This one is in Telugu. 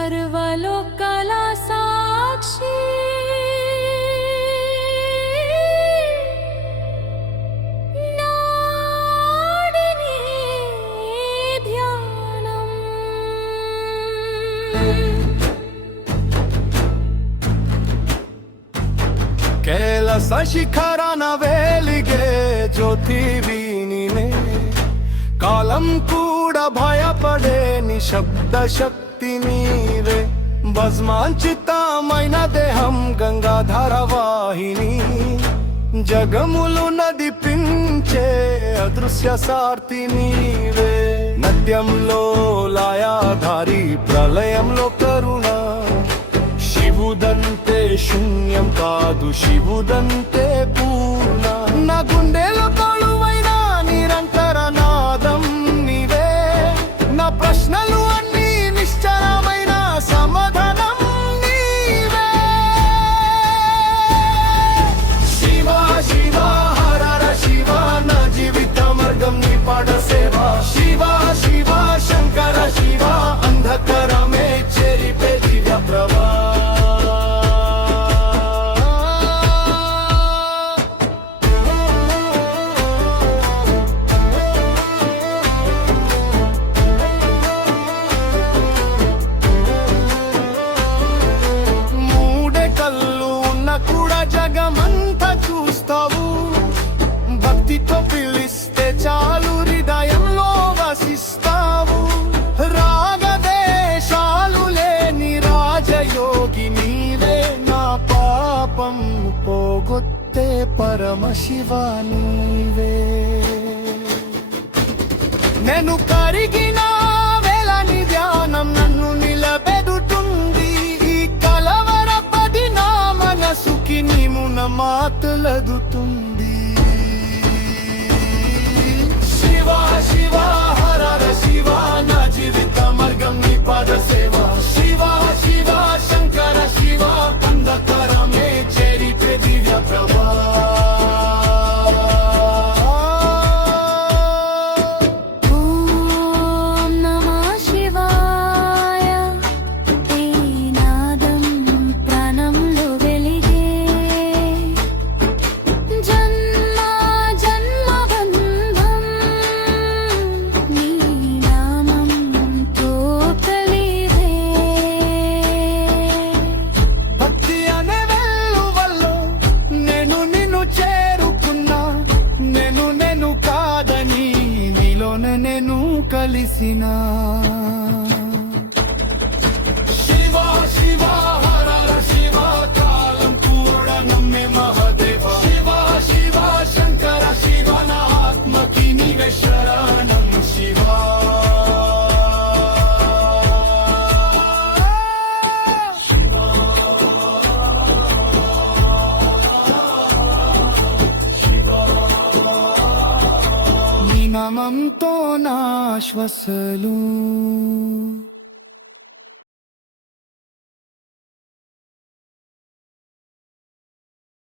సర్వలోకాల సాక్షి నాడిని ధ్యానం కైలాస శిఖరాన వెలిగే జ్యోతివి నీవే కాలం కూడా భయపడే నిశబ్ద శక్తి నీవే భస్మాంచితమైన దేహం గంగాధర వాహిని జగములు నడిపించే అదృశ్య సార్థి నీవే నద్యంలో లయాధారి ప్రళయంలో కరుణ శివుదంతే శూన్యం కాదు శివుదంతే పూర్ణ నా గుండెలో కొలువైన నిరంతర నాదం నీవే నా ప్రశ్నలు అన్నీ నిశ్చలమైన సమాధానం నీవే శివ శివ హర హర శివ నా జీవిత మార్గం నీ పాద సేవ శివ శివ శంకర శివ అంధకారమే చెరిపే దివ్య ప్రభా జగమంతా చూస్తావు భక్తితో పిలిస్తే చాలు హృదయంలో వసిస్తావు రాగదేశాలు లేని రాజయోగి నీవే నా పాపం పోగొట్టే పరమశివ నీవే నేను కరిగిన వేళని ధ్యానం నన్ను నిలబెడుతుంది ఈ కలవరపడి నా మనసుకి నీమున మాటలదుతుంది శివ శివ హర హర శివ నా జీవిత మార్గం నీ పాద సేవ శివ శివ శంకర శివ అంధకారమే చెరిపే దివ్య ప్రభా నేను కలిసిన శివ శివ హర హర శివ కాలం కూడా నమ్మే మహాదేవ శివ శివ శంకర శివ నా ఆత్మకి నీవే శరణం శివ నామంతో నా శ్వాసలు